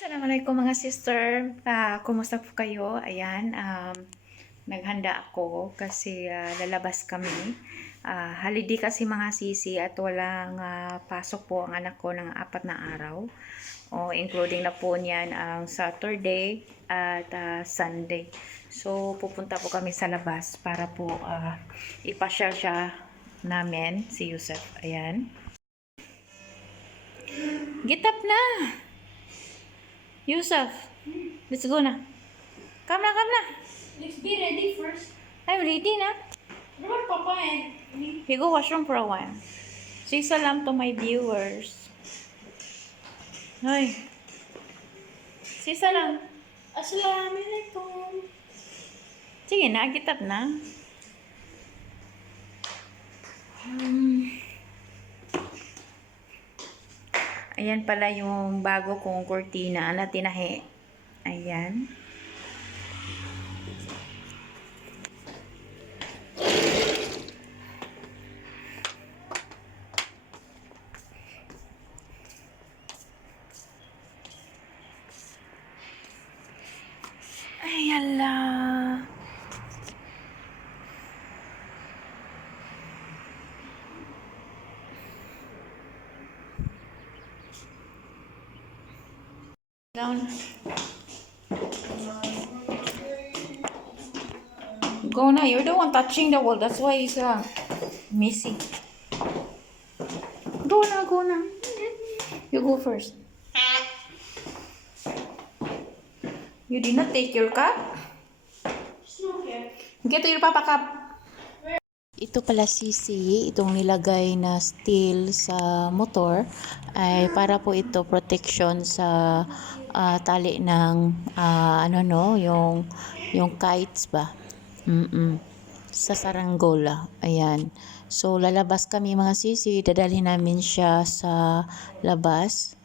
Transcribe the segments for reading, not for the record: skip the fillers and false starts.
Assalamualaikum mga sister. Kumusta po kayo? Ayan, naghanda ako kasi lalabas kami. Holiday kasi mga sisi at walang pasok po ang anak ko ng 4 na araw. Including na po niyan ang Saturday at Sunday. So, pupunta po kami sa labas para po ipasyal siya namin, si Yusef. Ayan. Get up na! Yusuf, let's go na. Come na, come na. Let's be ready first. I'm ready na. What about Papa and me? We go washroom for a while. Say salam to my viewers. Hoy. Say salam. Assalamualaikum. Sige na, get up na. Ayan pala yung bago kong kurtina na tinahi. Ayan. Ay, ala. Down. Go na. You're the one touching the wall. That's why it's messy. Go na, go na. You go first. You did not take your cup? It's not here. Get to your papa cup. Ito pala sisi, itong nilagay na steel sa motor ay para po ito protection sa tali ng yung kites ba. Sa saranggola. Ayan. So lalabas kami mga sisi, dadalhin namin siya sa labas.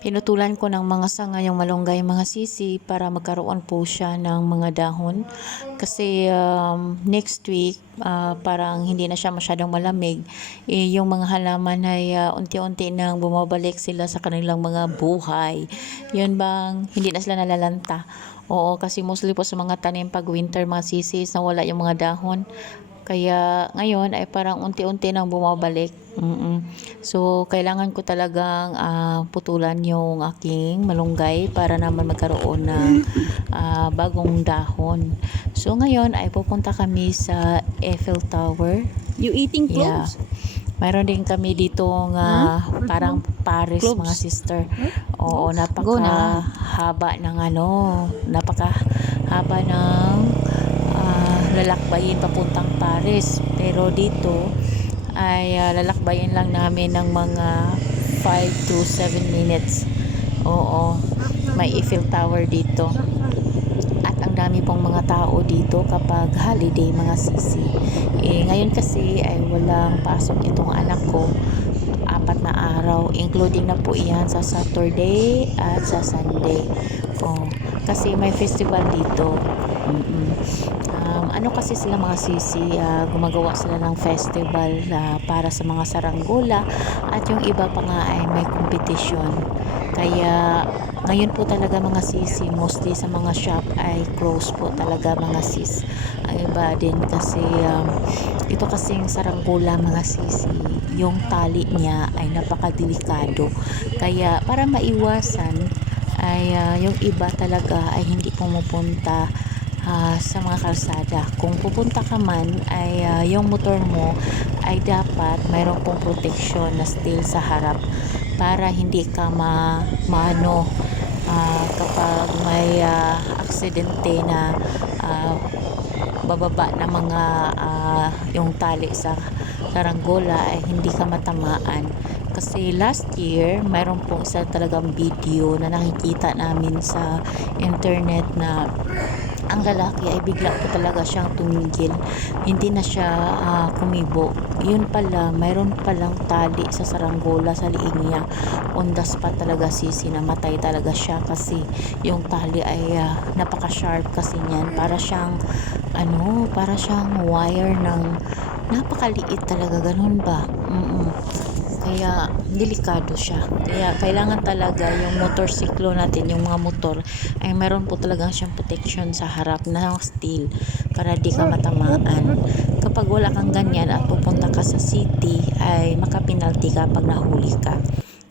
Pinutulan ko ng mga sanga yung malunggay mga sisi para magkaroon po siya ng mga dahon. Kasi next week, parang hindi na siya masyadong malamig. Yung mga halaman ay unti-unti nang bumabalik sila sa kanilang mga buhay. Yun bang hindi na sila nalalanta. Oo, kasi mostly po sa mga tanim pag winter mga sisi, nawala yung mga dahon. Kaya ngayon ay parang unti-unti nang bumabalik. So, kailangan ko talagang putulan yung aking malunggay para naman magkaroon ng bagong dahon. So, ngayon ay pupunta kami sa Eiffel Tower. You eating Yeah. cloves? Mayroon din kami dito nga parang Paris Cloves? mga sister. Oo, Go na. napakahaba ng napakahaba ng lalakbayin papuntang Paris. Pero dito ay lalakbayin lang namin ng mga 5 to 7 minutes. Oo, may Eiffel Tower dito. At ang dami pong mga tao dito kapag holiday mga sisi. Ngayon kasi ay walang pasok itong anak ko. 4 na araw, including na po iyan sa Saturday at sa Sunday. Kasi may festival dito. Ano kasi sila mga sisi, gumagawa sila ng festival para sa mga saranggola at yung iba pa nga ay may competition. Kaya ngayon po talaga mga sisi, mostly sa mga shop ay close po talaga mga sis. Ang iba din kasi ito kasing saranggola mga sisi, yung tali niya ay napakadelikado. Kaya para maiwasan ay yung iba talaga ay hindi pumupunta sa mga kalsada. Kung pupunta ka man ay yung motor mo ay dapat mayroon pong protection na steel sa harap para hindi ka maano kapag may aksidente na bababa na mga yung tali sa saranggola ay hindi ka matamaan. Kasi last year mayroon pong isa talagang video na nakikita namin sa internet na ang lalaki ay bigla po talaga siyang tumigil, hindi na siya kumibo. Yun pala, mayroon palang tali sa saranggola sa liig niya. On the spot talaga sisi, namatay talaga siya kasi yung tali ay napaka-sharp kasi niyan. Para siyang wire ng napakaliit talaga, ganun ba? Kaya delikado siya. Kaya kailangan talaga yung motorsiklo natin, yung mga motor, ay meron po talagang siyang protection sa harap na steel para di ka matamaan. Kapag wala kang ganyan at pupunta ka sa city, ay makapinalty ka pag nahuli ka.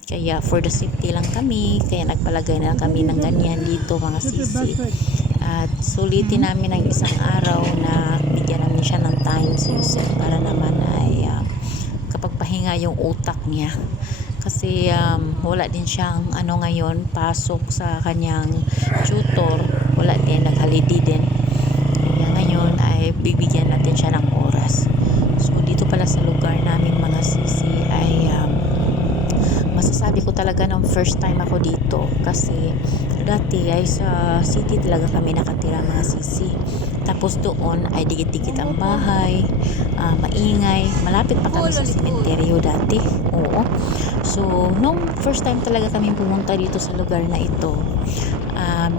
Kaya for the safety lang kami, kaya nagpalagay na kami ng ganyan dito mga sisi. At sulitin namin ang isang araw na bigyan namin siya ng time si Yusef para naman ay kapag pahinga yung utak niya. Kasi wala din siyang ngayon, pasok sa kanyang tutor. Wala din, nag-holiday din. Kaya ngayon ay bibigyan natin siya ng oras. So dito pala sa lugar namin mga sisi ay masasabi ko talaga ng first time ako dito kasi dati ay sa city talaga kami nakatira mga sisi. Tapos doon ay dikit-dikit ang bahay, maingay, malapit pa kami sa sementeryo dati. Oo. So nung first time talaga kami pumunta dito sa lugar na ito,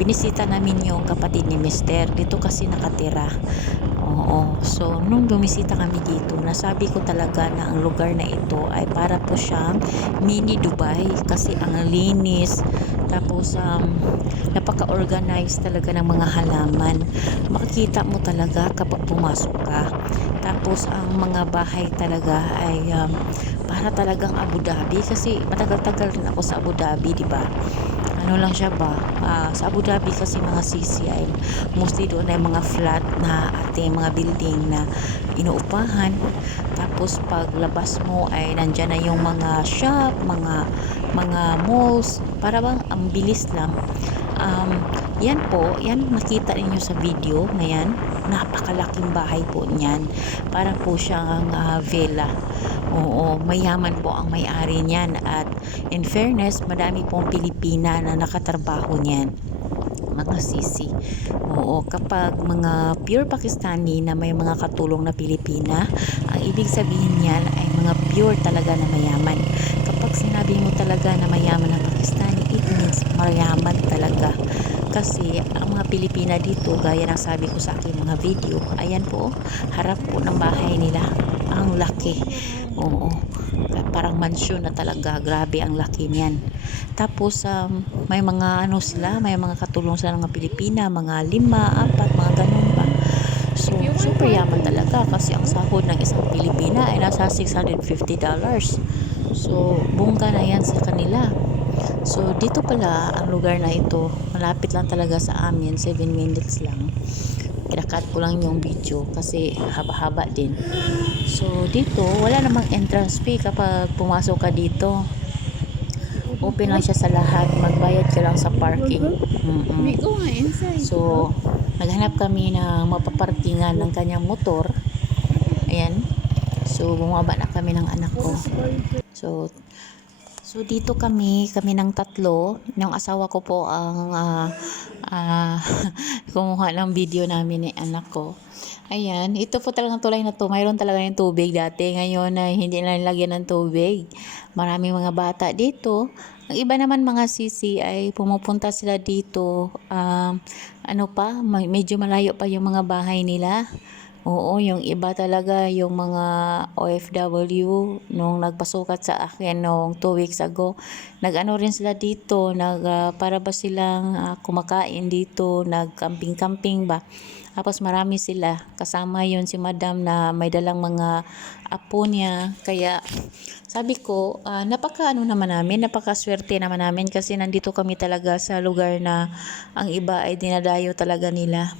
binisita namin yung kapatid ni Mister. Dito kasi nakatira. Oo. So, nung bumisita kami dito, nasabi ko talaga na ang lugar na ito ay para po siyang mini Dubai kasi ang linis. Tapos, napaka-organized talaga ng mga halaman. Makikita mo talaga kapag pumasok ka. Tapos, ang mga bahay talaga ay para talagang Abu Dhabi kasi matagal-tagal rin ako sa Abu Dhabi, di ba? Ano lang siya ba? Sa Abu Dhabi kasi mga CCI, mostly doon ay mga flat na ating mga building na inuupahan. Tapos paglabas mo ay nandyan na yung mga shop, mga malls, para bang ang bilis lang. Yan po, yan makita ninyo sa video na yan. Napakalaking bahay po niyan. Para po siyang villa. Oo, mayaman po ang may-ari niyan at in fairness, madami pong Pilipina na nakatrabaho niyan mga sisi. Oo, kapag mga pure Pakistani na may mga katulong na Pilipina, ang ibig sabihin niyan ay mga pure talaga na mayaman. Kapag sinabi mo talaga na mayaman na Pakistani, it means mayaman talaga. Kasi ang mga Pilipina dito, gaya ng sabi ko sa aking mga video, ayan po, harap po ng bahay nila. Ang laki. Oo. Parang mansyon na talaga. Grabe ang laki niyan. Tapos may mga sila, may mga katulong sila ng mga Pilipina, mga 5, 4, mga ganun ba. So, super yaman talaga kasi ang sahod ng isang Pilipina ay nasa $650. So, bongga na yan sa kanila. So, dito pala ang lugar na ito, malapit lang talaga sa amin, 7 minutes lang. Kinakat ko lang yung video kasi haba-haba din. So, dito, wala namang entrance fee kapag pumasok ka dito. Open lang siya sa lahat. Magbayad ka lang sa parking. We go inside. So, naghanap kami ng mapaparkingan ng kanyang motor. Ayan. So, bumaba na kami ng anak ko. So dito kami ng tatlo. Yung asawa ko po ang kumuha ng video namin ni anak ko. Ayan, ito po talagang tulay na to. Mayroon talaga yung tubig dati. Ngayon ay hindi na nilagyan ng tubig. Maraming mga bata dito. Ang iba naman mga sisi ay pumupunta sila dito. Medyo malayo pa yung mga bahay nila. Oo, yung iba talaga, yung mga OFW, nung nagpasukat sa akin nung 2 weeks ago, nag-ano rin sila dito, para ba silang kumakain dito, nag-camping-camping ba. Tapos marami sila, kasama yun si madam na may dalang mga apo niya. Kaya sabi ko, napakaswerte naman namin kasi nandito kami talaga sa lugar na ang iba ay dinadayo talaga nila.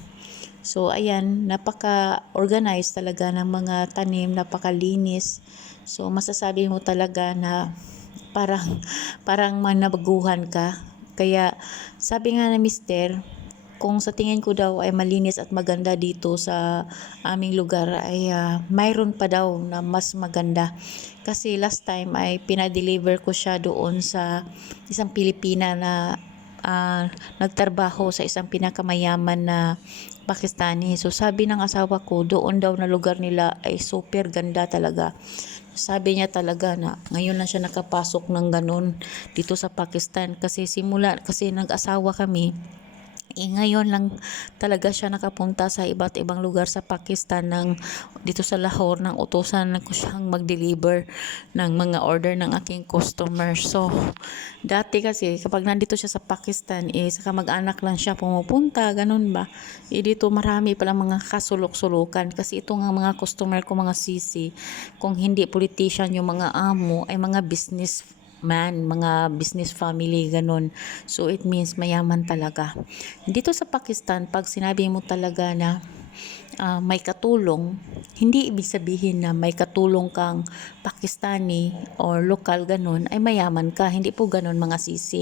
So, ayan, napaka-organized talaga ng mga tanim, napakalinis. So, masasabi mo talaga na parang manabaguhan ka. Kaya, sabi nga na Mister, kung sa tingin ko daw ay malinis at maganda dito sa aming lugar ay mayroon pa daw na mas maganda. Kasi last time ay pinadeliver ko siya doon sa isang Pilipina na nagtrabaho sa isang pinakamayaman na Pakistani. So sabi ng asawa ko, doon daw na lugar nila ay super ganda talaga. Sabi niya talaga na ngayon lang siya nakapasok ng ganun dito sa Pakistan kasi kasi nag-asawa kami, Ngayon lang talaga siya nakapunta sa iba't ibang lugar sa Pakistan dito sa Lahore nang utusan ko siyang mag-deliver ng mga order ng aking customer. So, dati kasi kapag nandito siya sa Pakistan, sa kamag-anak lang siya pumupunta, ganun ba? Dito marami palang mga kasulok-sulukan kasi ito nga mga customer ko, mga sisi, kung hindi politician yung mga amo, ay mga business man, mga business family, ganun. So, it means mayaman talaga. Dito sa Pakistan, pag sinabi mo talaga na may katulong, hindi ibig sabihin na may katulong kang Pakistani or lokal ganun, ay mayaman ka. Hindi po ganun mga sisi.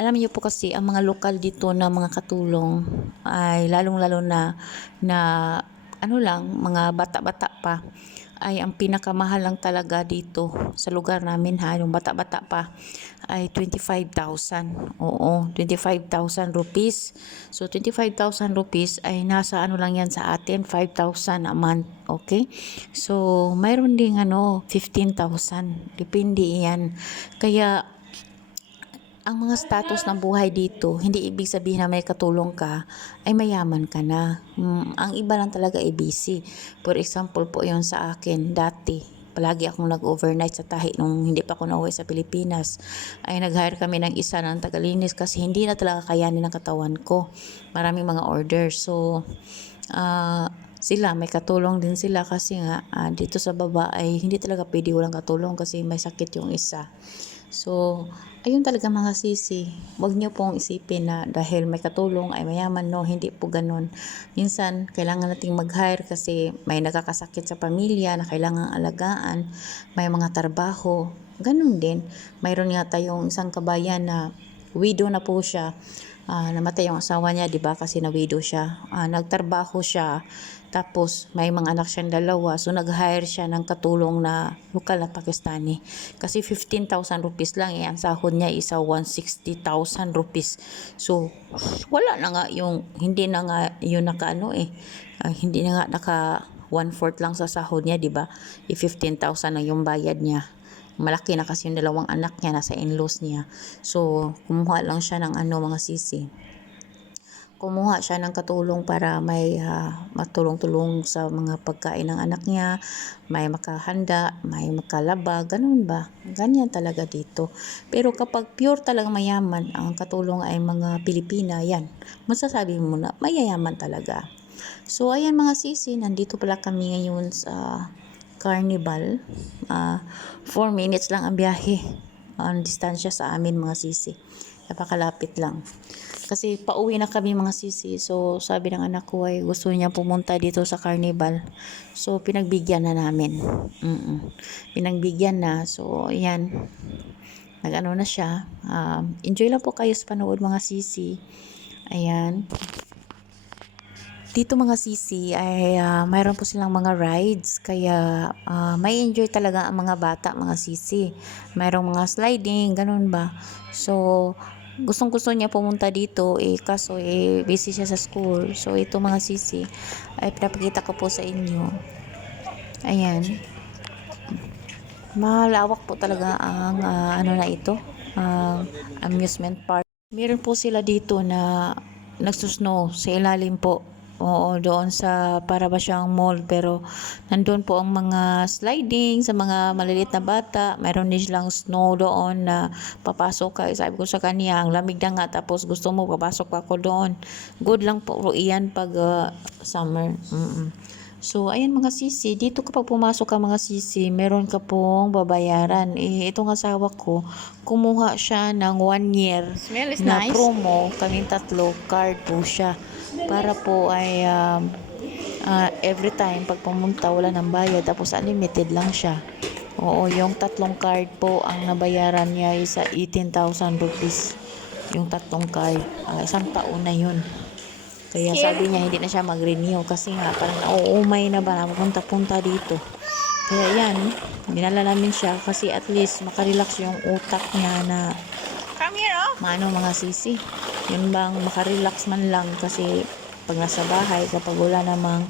Alam niyo po kasi, ang mga lokal dito na mga katulong ay lalong-lalo na ano lang, mga bata-bata pa, ay ang pinakamahal lang talaga dito sa lugar namin yung bata-bata pa ay 25,000. Oo, 25,000 rupees. So 25,000 rupees ay nasa ano lang yan sa atin, 5,000 a month. Okay? So mayroon ding 15,000. Depende yan. Kaya ang mga status ng buhay dito, hindi ibig sabihin na may katulong ka, ay mayaman ka na. Ang iba lang talaga ay busy. For example po yon sa akin, dati, palagi akong nag-overnight sa tahi nung hindi pa ako nauwi sa Pilipinas. Ay nag-hire kami ng isa ng tagalinis kasi hindi na talaga kayanin ng katawan ko. Maraming mga orders. So, sila, may katulong din sila kasi nga dito sa baba ay hindi talaga pwede walang katulong kasi may sakit yung isa. So, ayun talaga mga sisi. Huwag niyo pong isipin na dahil may katulong ay mayaman. No, hindi po ganun. Minsan, kailangan nating mag-hire kasi may nakakasakit sa pamilya na kailangang alagaan. May mga trabaho. Ganun din. Mayroon nga tayong isang kabayan na widow na po siya. Namatay yung asawa niya, di ba? Kasi na-widow siya. Nagtrabaho siya. Tapos, may mga anak siyang dalawa. So, nag-hire siya ng katulong na lokal na Pakistani. Kasi 15,000 rupees lang. Ang sahod niya isa 160,000 rupees. So, wala na nga yung, hindi na nga yung hindi na nga naka 1/4 lang sa sahod niya, di ba? 15,000 lang yung bayad niya. Malaki na kasi yung dalawang anak niya, nasa in-laws niya. So, kumuha lang siya ng mga sisi. Kumuha siya ng katulong para may matulong-tulong sa mga pagkain ng anak niya, may makahanda, may makalaba, ganun ba? Ganyan talaga dito. Pero kapag pure talagang mayaman, ang katulong ay mga Pilipina, yan. Masasabi mo na mayayaman talaga. So, ayan mga sisi, nandito pala kami ngayon sa Carnival. 4 minutes lang ang biyahe. Ang distansya sa amin mga sisi. Napakalapit lang. Kasi pauwi na kami mga sisi. So, sabi ng anak ko ay gusto niya pumunta dito sa Carnival. So, pinagbigyan na namin. Pinagbigyan na. So, ayan. Nag-ano na siya. Enjoy lang po kayo sa panood mga sisi. Ayan. Dito mga sisi ay mayroon po silang mga rides. Kaya may enjoy talaga ang mga bata mga sisi. Mayroong mga sliding, ganun ba. So, gustong-gusto niya pumunta dito kaso busy siya sa school. So ito mga sisi ay pinapakita ko po sa inyo. Ayan, malawak po talaga ang na ito, amusement park. Meron po sila dito na nagsusnow sa ilalim po. Oo, doon sa para ba siyang mall, pero nandun po ang mga sliding sa mga maliliit na bata. Mayroon din silang snow doon na papasok ka. Sabi ko sa kanya, ang lamig na nga, tapos gusto mo papasok ako doon. Good lang po iyan pag summer. So, ayan mga sisi, dito kapag pumasok ka mga sisi, meron ka pong babayaran. Itong asawa ko, kumuha siya ng 1 year Smell is na nice. promo, kaming 3 card po siya. Para po ay every time pag pumunta wala nang bayad, tapos unlimited lang siya. Oo, yung 3 card po ang nabayaran niya is 18,000 rupees. Yung 3 card, isang taon na yun. Kaya sabi niya hindi na siya mag-renew kasi nga parang nauumay na ba na pupunta dito. Kaya yan, dinala namin siya kasi at least makarelax yung utak niya na Come here, oh. mga sisi. Yun bang makarelax man lang kasi pag nasa bahay, kapag wala namang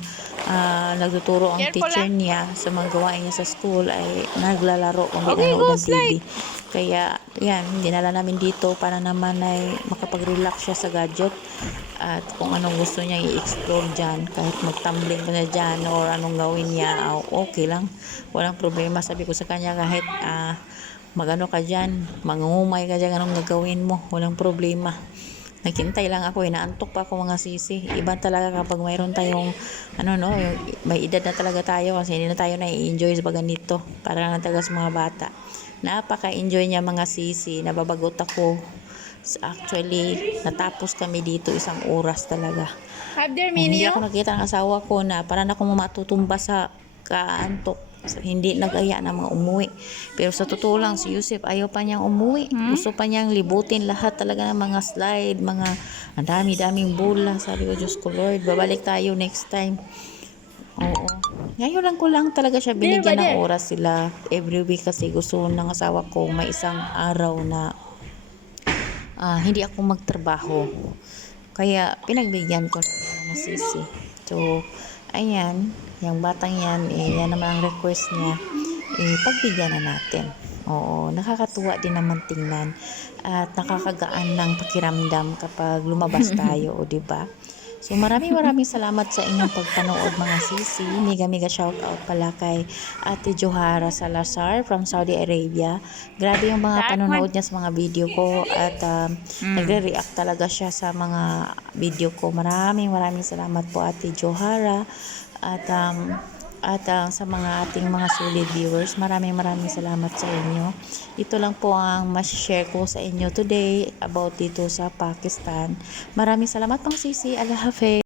nagtuturo ang teacher niya sa mga gawain niya sa school, ay naglalaro kung di nanood ng TV. Kaya yan, dinala namin dito para naman ay makapag-relax siya sa gadget at kung anong gusto niya i-explore dyan, kahit magtumbling pa na dyan or anong gawin niya, okay lang, walang problema. Sabi ko sa kanya, kahit magano ka dyan, mangungumay ka dyan, anong gagawin mo, walang problema. Naghintay lang ako, inaantok pa ako mga sisi. Iba talaga kapag mayroon tayong yung may edad na talaga tayo, kasi hindi na tayo na-enjoy sa ganito, para lang talaga sa mga bata. Napaka-enjoy niya mga sisi, nababagot ako. Actually, natapos kami dito 1 oras talaga. Have their Hindi menu? ako nakita ng asawa ko na para na akong matutumba sa kaantok. So, hindi nag-aya na mga umuwi. Pero sa totoo lang, si Yusef ayaw pa niyang umuwi. Gusto pa niyang libutin lahat talaga ng mga slide, mga ang dami-daming bola. Sabi ko, Diyos ko Lord, babalik tayo next time. Oo. Ngayon lang ko lang talaga siya binigyan ng oras sila every week, kasi gusto ng asawa ko may isang araw na hindi ako magtrabaho. Kaya pinagbigyan ko na sisi. So, ayan, yung batang yan, yan naman ang request niya. Pagbigyan na natin. Oo, nakakatuwa din naman tingnan at nakakagaan ng pakiramdam kapag lumabas tayo, o 'di ba? So maraming salamat sa inyong pagpanood mga sisi. Mega shout out pala kay Ate Johara Salazar from Saudi Arabia. Grabe yung mga panonood niya sa mga video ko at nagre-react talaga siya sa mga video ko. Maraming salamat po Ate Johara at sa mga ating mga solid viewers. Maraming salamat sa inyo. Ito lang po ang mas-share ko sa inyo today about dito sa Pakistan. Maraming salamat pang sisi. Allah Hafiz.